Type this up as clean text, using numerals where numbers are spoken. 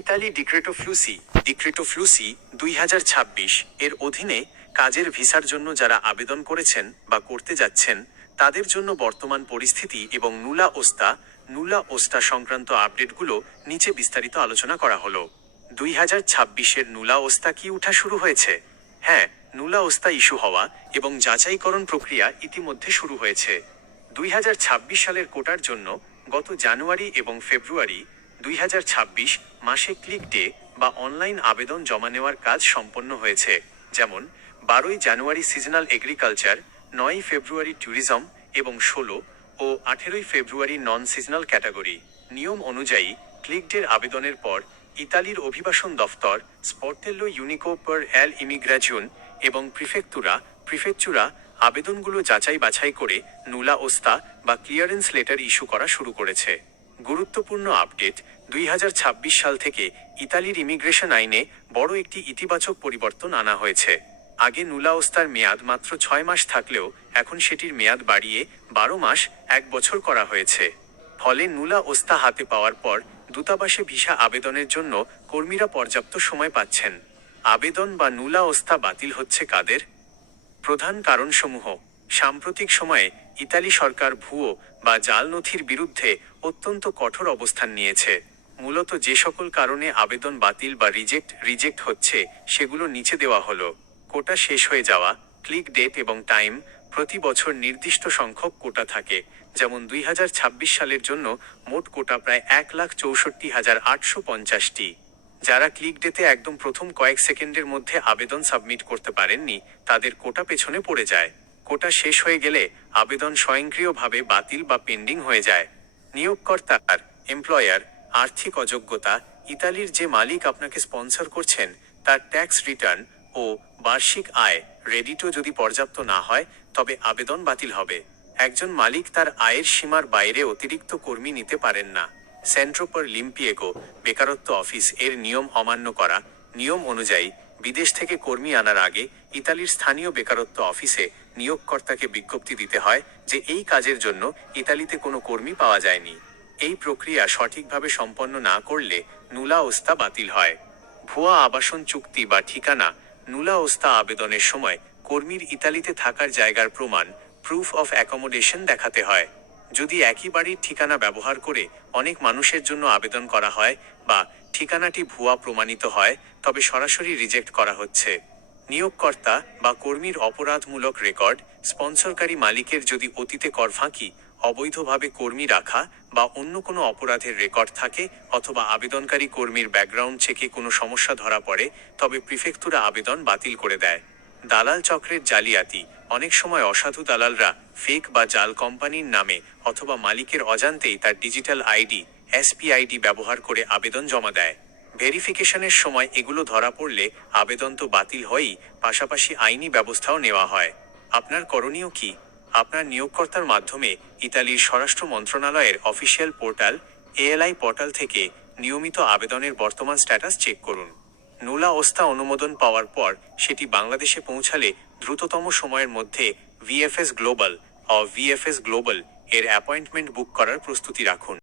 Italy ডিক্রেটো ফ্লুসি 2026 এর অধীনে কাজের ভিসার জন্য যারা আবেদন করেছেন বা করতে যাচ্ছেন তাদের জন্য বর্তমান পরিস্থিতি এবং নুলা ওস্তা সংক্রান্ত আপডেটগুলো নিচে বিস্তারিত আলোচনা করা হলো। 2026-এর নুলা ওস্তা কি উঠা শুরু হয়েছে? হ্যাঁ, নুলা ওস্তা ইস্যু হওয়া এবং যাচাইকরণ প্রক্রিয়া ইতিমধ্যে শুরু হয়েছে। 2026 সালের কোটার জন্য গত জানুয়ারি এবং ফেব্রুয়ারি 2026 মাসে ক্লিক ডে বা অনলাইন আবেদন জমা নেওয়ার কাজ সম্পন্ন হয়েছে। যেমন 12ই জানুয়ারি সিজনাল এগ্রিকালচার, 9ই ফেব্রুয়ারি ট্যুরিজম এবং 16 ও 18ই ফেব্রুয়ারি নন সিজনাল ক্যাটাগরি। নিয়ম অনুযায়ী ক্লিক ডের আবেদনের পর ইতালির অভিবাসন দফতর, স্পর্টেল্লো ইউনিকো পার এল ইমিগ্রাজিউন এবং প্রিফেকচুরা আবেদনগুলো যাচাই বাছাই করে নুলা ওস্তা বা ক্লিয়ারেন্স লেটার ইস্যু করা শুরু করেছে। গুরুত্বপূর্ণ আপডেট, 2026 সাল থেকে ইতালির ইমিগ্রেশন আইনে বড় একটি ইতিবাচক পরিবর্তন আনা হয়েছে। আগে নুলা ওস্তার মেয়াদ মাত্র 6 মাস থাকলেও এখন সেটির মেয়াদ বাড়িয়ে 12 মাস 1 বছর করা হয়েছে। ফলে নুলা ওস্তা হাতে পাওয়ার পর দূতাবাসে ভিসা আবেদনের জন্য কর্মীরা পর্যাপ্ত সময় পাচ্ছেন। আবেদন বা নুলা ওস্তা বাতিল হচ্ছে কাদের? প্রধান কারণসমূহ। সাম্প্রতিক সময়ে ইতালি সরকার ভুয়ো বা জাল নথির বিরুদ্ধে অত্যন্ত কঠোর অবস্থান নিয়েছে। মূলত যে সকল কারণে আবেদন বাতিল বা রিজেক্ট হচ্ছে সেগুলো নিচে দেওয়া হলো। কোটা শেষ হয়ে যাওয়া, ক্লিক ডেট এবং টাইম। প্রতি বছর নির্দিষ্ট সংখ্যক কোটা থাকে। যেমন 2026 সালের জন্য মোট কোটা প্রায় 1,64,850টি। যারা ক্লিক ডেতে একদম প্রথম কয়েক সেকেন্ডের মধ্যে আবেদন সাবমিট করতে পারেননি তাদের কোটা পেছনে পড়ে যায়। কোটা শেষ হয়ে গেলে আবেদন স্বয়ংক্রিয়ভাবে বাতিল বা পেন্ডিং হয়ে যায়। নিয়োগকর্তার এমপ্লয়ার আর্থিক অযোগ্যতা। ইতালির যে মালিক আপনাকে স্পন্সর করছেন তার ট্যাক্স রিটার্ন ও বার্ষিক আয় রেডিটো যদি পর্যাপ্ত না হয় তবে আবেদন বাতিল হবে। একজন মালিক তার আয়ের সীমার বাইরে অতিরিক্ত কর্মী নিতে পারেন না। সেন্ট্রো পার লিম্পিয়েগো বেকারত্ব অফিস এর নিয়ম অমান্য করা। নিয়ম অনুযায়ী বিদেশ থেকে কর্মী আনার আগে ইতালির স্থানীয় বেকারত্ব অফিসে নিয়োগকর্তাকে বিজ্ঞপ্তি দিতে হয় যে এই কাজের জন্য ইতালিতে কোনো কর্মী পাওয়া যায়নি। এই প্রক্রিয়া সঠিকভাবে সম্পন্ন না করলে নুলা ওস্তা বাতিল হয়। ভুয়া আবাসন চুক্তি বা ঠিকানা। নুলা ওস্তা আবেদনের সময় কর্মীর ইতালিতে থাকার জায়গার প্রমাণ প্রুফ অফ অ্যাকোমোডেশন দেখাতে হয়। যদি একই বাড়ির ঠিকানা ব্যবহার করে অনেক মানুষের জন্য আবেদন করা হয় বা ঠিকানাটি ভুয়া প্রমাণিত হয় তবে সরাসরি রিজেক্ট করা হচ্ছে। নিয়োগকর্তা বা কর্মীর অপরাধমূলক রেকর্ড। স্পন্সরকারী মালিকের যদি অতীতে কর ফাঁকি, অবৈধভাবে কর্মী রাখা বা অন্য কোনো অপরাধের রেকর্ড থাকে অথবা আবেদনকারী কর্মীর ব্যাকগ্রাউন্ড চেকে কোনো সমস্যা ধরা পড়ে তবে প্রিফেক্তুরা আবেদন বাতিল করে দেয়। দালাল চক্রের জালিয়াতি। অনেক সময় অসাধু দালালরা ফেক বা জাল কোম্পানির নামে অথবা মালিকের অজান্তেই তার ডিজিটাল আইডি এসপিআইডি ব্যবহার করে আবেদন জমা দেয়। ভেরিফিকেশনের সময় এগুলো ধরা পড়লে আবেদন তো বাতিল হয়ই, পাশাপাশি আইনি ব্যবস্থাও নেওয়া হয়। আপনার করণীয় কি? আপনার নিয়োগকর্তার মাধ্যমে ইতালির স্বরাষ্ট্র মন্ত্রণালয়ের অফিসিয়াল পোর্টাল এএলআই পোর্টাল থেকে নিয়মিত আবেদনের বর্তমান স্ট্যাটাস চেক করুন। নুলা ওস্তা অনুমোদন পাওয়ার পর সেটি বাংলাদেশে পৌঁছালে দ্রুততম সময়ের মধ্যে ভিএফএস গ্লোবাল এর অ্যাপয়েন্টমেন্ট বুক করার প্রস্তুতি রাখুন।